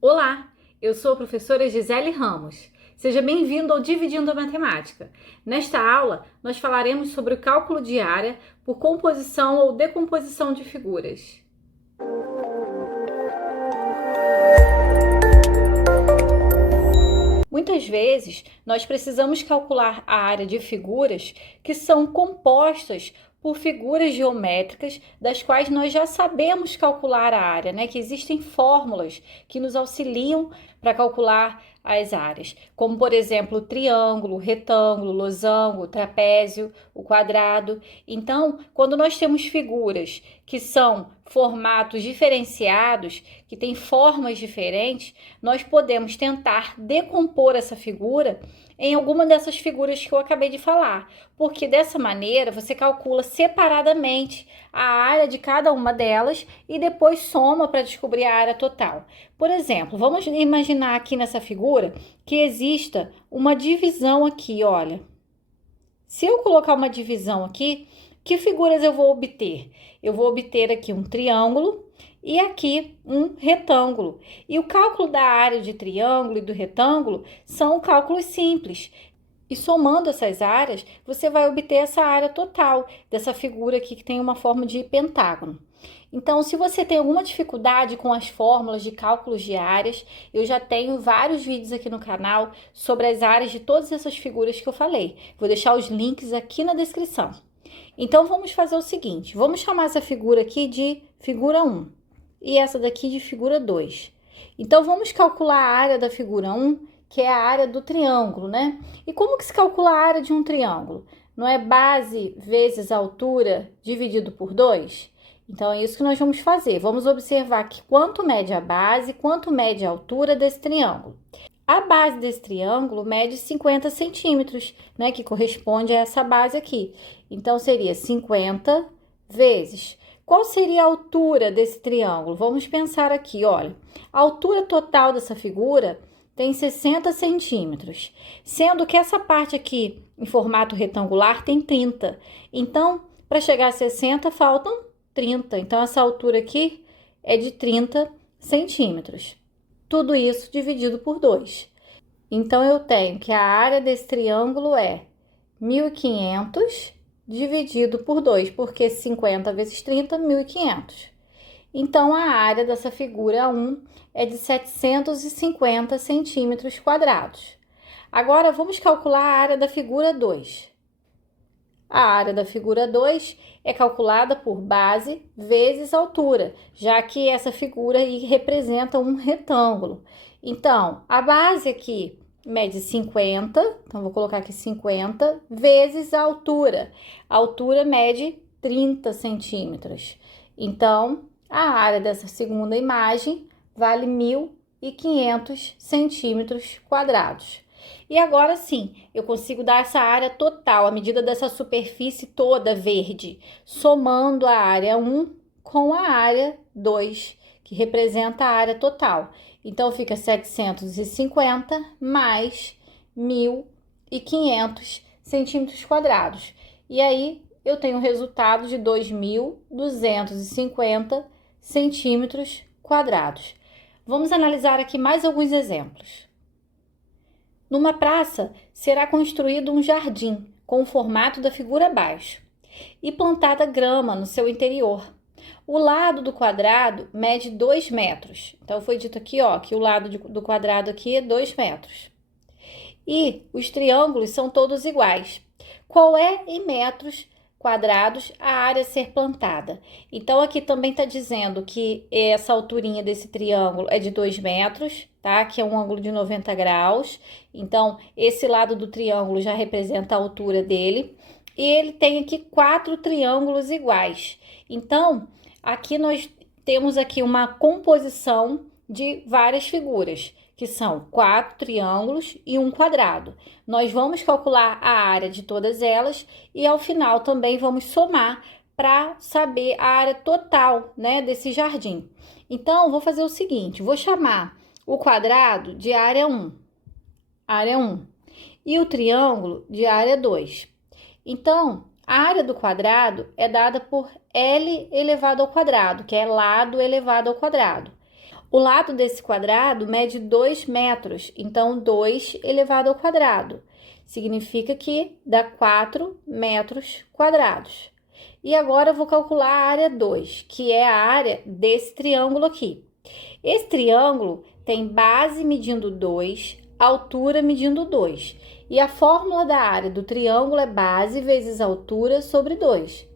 Olá, eu sou a professora Gisele Ramos. Seja bem-vindo ao Dividindo a Matemática. Nesta aula, nós falaremos sobre o cálculo de área por composição ou decomposição de figuras. Muitas vezes, nós precisamos calcular a área de figuras que são compostas por figuras geométricas das quais nós já sabemos calcular a área, né? Que existem fórmulas que nos auxiliam para calcular as áreas, como por exemplo, o triângulo, o retângulo, o losango, o trapézio, o quadrado. Então, quando nós temos figuras que são formatos diferenciados, que têm formas diferentes, nós podemos tentar decompor essa figura em alguma dessas figuras que eu acabei de falar, porque dessa maneira você calcula separadamente a área de cada uma delas e depois soma para descobrir a área total. Por exemplo, vamos imaginar aqui nessa figura que exista uma divisão aqui, olha. Se eu colocar uma divisão aqui, que figuras eu vou obter? Eu vou obter aqui um triângulo e aqui um retângulo. E o cálculo da área de triângulo e do retângulo são cálculos simples. E somando essas áreas, você vai obter essa área total dessa figura aqui que tem uma forma de pentágono. Então, se você tem alguma dificuldade com as fórmulas de cálculos de áreas, eu já tenho vários vídeos aqui no canal sobre as áreas de todas essas figuras que eu falei. Vou deixar os links aqui na descrição. Então, vamos fazer o seguinte, vamos chamar essa figura aqui de figura 1 e essa daqui de figura 2. Então, vamos calcular a área da figura 1, que é a área do triângulo, né? E como que se calcula a área de um triângulo? Não é base vezes altura dividido por 2? Então, é isso que nós vamos fazer. Vamos observar que quanto mede a base, quanto mede a altura desse triângulo. A base desse triângulo mede 50 centímetros, né? Que corresponde a essa base aqui. Então, seria 50 vezes. Qual seria a altura desse triângulo? Vamos pensar aqui, olha. A altura total dessa figura tem 60 centímetros, sendo que essa parte aqui, em formato retangular, tem 30. Então, para chegar a 60, faltam 30. Então, essa altura aqui é de 30 centímetros. Tudo isso dividido por 2. Então, eu tenho que a área desse triângulo é 1.500 dividido por 2, porque 50 vezes 30, 1.500. Então, a área dessa figura 1 é de 750 centímetros quadrados. Agora, vamos calcular a área da figura 2. A área da figura 2 é calculada por base vezes altura, já que essa figura aí representa um retângulo. Então, a base aqui mede 50, então vou colocar aqui 50, vezes a altura. A altura mede 30 centímetros. Então, a área dessa segunda imagem vale 1.500 centímetros quadrados. E agora sim, eu consigo dar essa área total, a medida dessa superfície toda verde, somando a área 1 com a área 2, que representa a área total. Então, fica 750 mais 1.500 centímetros quadrados. E aí, eu tenho o resultado de 2.250 centímetros quadrados. Vamos analisar aqui mais alguns exemplos. Numa praça, será construído um jardim com o formato da figura abaixo e plantada grama no seu interior. O lado do quadrado mede 2 metros. Então, foi dito aqui, ó, que o lado do quadrado aqui é 2 metros. E os triângulos são todos iguais. Qual é em metros quadrados a área a ser plantada? Então, aqui também está dizendo que essa alturinha desse triângulo é de 2 metros, tá? Que é um ângulo de 90 graus. Então, esse lado do triângulo já representa a altura dele. E ele tem aqui 4 triângulos iguais. Então, aqui nós temos aqui uma composição de várias figuras, que são 4 triângulos e um quadrado. Nós vamos calcular a área de todas elas e ao final também vamos somar para saber a área total, né, desse jardim. Então, vou fazer o seguinte, vou chamar o quadrado de área 1, e o triângulo de área 2. Então, a área do quadrado é dada por L elevado ao quadrado, que é lado elevado ao quadrado. O lado desse quadrado mede 2 metros, então 2 elevado ao quadrado. Significa que dá 4 metros quadrados. E agora eu vou calcular a área 2, que é a área desse triângulo aqui. Esse triângulo tem base medindo 2, altura medindo 2. E a fórmula da área do triângulo é base vezes altura sobre 2.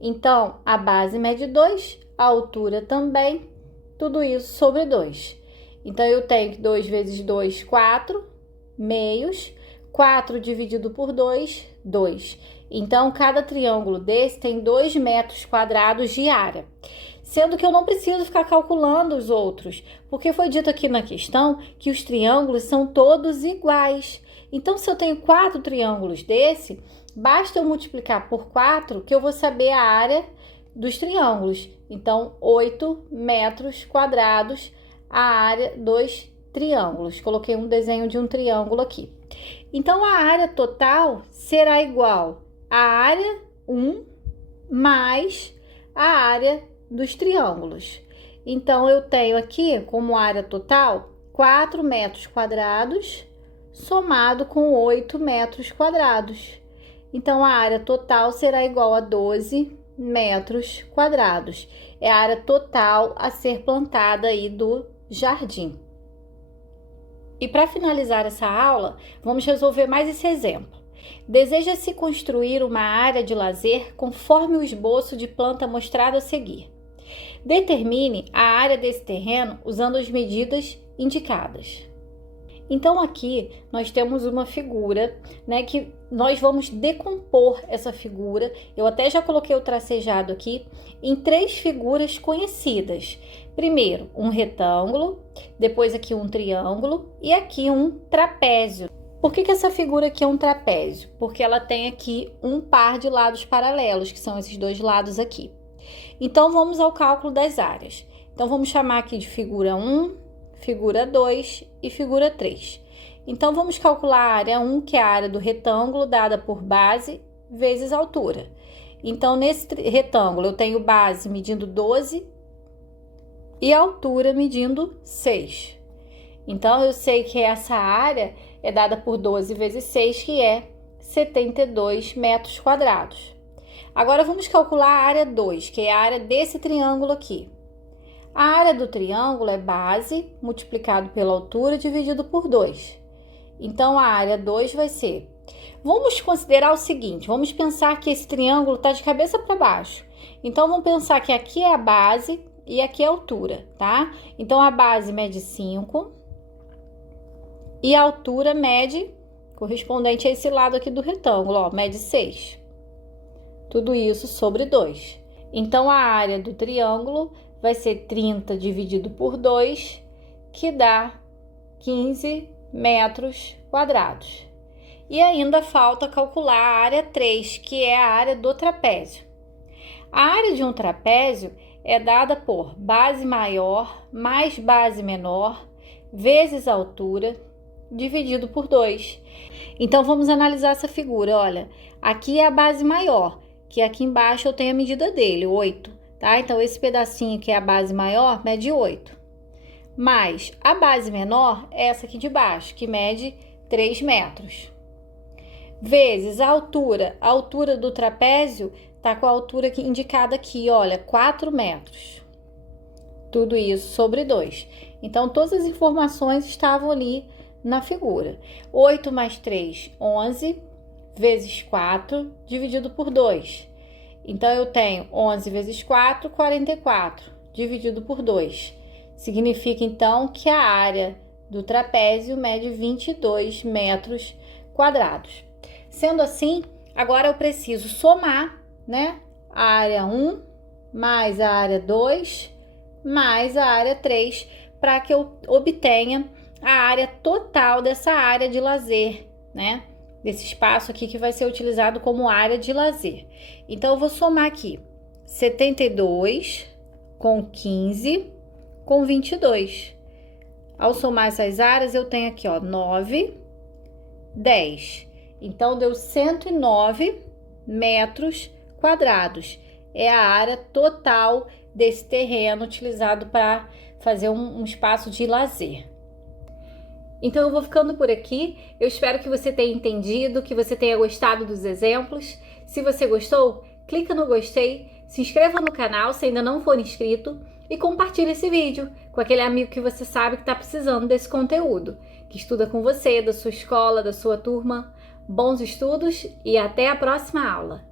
Então, a base mede 2, a altura também, tudo isso sobre 2. Então, eu tenho que 2 vezes 2, 4 meios. 4 dividido por 2, 2. Então, cada triângulo desse tem 2 metros quadrados de área. Sendo que eu não preciso ficar calculando os outros, porque foi dito aqui na questão que os triângulos são todos iguais. Então, se eu tenho 4 triângulos desse, basta eu multiplicar por 4 que eu vou saber a área dos triângulos. Então, 8 metros quadrados a área dos triângulos. Coloquei um desenho de um triângulo aqui. Então, a área total será igual à área 1 mais a área dos triângulos. Então, eu tenho aqui como área total 4 metros quadrados somado com 8 metros quadrados. Então, a área total será igual a 12 metros quadrados. É a área total a ser plantada aí do jardim. E para finalizar essa aula, vamos resolver mais esse exemplo. Deseja-se construir uma área de lazer conforme o esboço de planta mostrado a seguir. Determine a área desse terreno usando as medidas indicadas. Então, aqui nós temos uma figura, né, que nós vamos decompor essa figura. Eu até já coloquei o tracejado aqui em 3 figuras conhecidas. Primeiro, um retângulo, depois aqui um triângulo e aqui um trapézio. Por que essa figura aqui é um trapézio? Porque ela tem aqui um par de lados paralelos, que são esses 2 lados aqui. Então, vamos ao cálculo das áreas. Então, vamos chamar aqui de figura 1, figura 2 e figura 3. Então, vamos calcular a área 1, que é a área do retângulo, dada por base vezes altura. Então, nesse retângulo, eu tenho base medindo 12 e altura medindo 6. Então, eu sei que essa área é dada por 12 vezes 6, que é 72 metros quadrados. Agora, vamos calcular a área 2, que é a área desse triângulo aqui. A área do triângulo é base multiplicado pela altura dividido por 2. Então, a área 2 vai ser... Vamos considerar o seguinte, vamos pensar que esse triângulo está de cabeça para baixo. Então, vamos pensar que aqui é a base e aqui é a altura, tá? Então, a base mede 5 e a altura mede, correspondente a esse lado aqui do retângulo, ó, mede 6. Tudo isso sobre 2. Então, a área do triângulo vai ser 30 dividido por 2, que dá 15 metros quadrados. E ainda falta calcular a área 3, que é a área do trapézio. A área de um trapézio é dada por base maior mais base menor vezes a altura dividido por 2. Então, vamos analisar essa figura. Olha, aqui é a base maior, que aqui embaixo eu tenho a medida dele, 8. Tá? Então, esse pedacinho que é a base maior mede 8. Mas a base menor é essa aqui de baixo, que mede 3 metros. Vezes a altura do trapézio tá com a altura aqui, indicada aqui, olha, 4 metros. Tudo isso sobre 2. Então, todas as informações estavam ali na figura. 8 mais 3, 11, vezes 4, dividido por 2. Então, eu tenho 11 vezes 4, 44, dividido por 2. Significa, então, que a área do trapézio mede 22 metros quadrados. Sendo assim, agora eu preciso somar, né, a área 1 mais a área 2 mais a área 3 para que eu obtenha a área total dessa área de lazer, né? Desse espaço aqui que vai ser utilizado como área de lazer. Então, eu vou somar aqui 72 com 15 com 22. Ao somar essas áreas, eu tenho aqui, ó, 9, 10. Então, deu 109 metros quadrados. É a área total desse terreno utilizado para fazer um espaço de lazer. Então eu vou ficando por aqui, eu espero que você tenha entendido, que você tenha gostado dos exemplos. Se você gostou, clica no gostei, se inscreva no canal se ainda não for inscrito e compartilhe esse vídeo com aquele amigo que você sabe que está precisando desse conteúdo, que estuda com você, da sua escola, da sua turma. Bons estudos e até a próxima aula!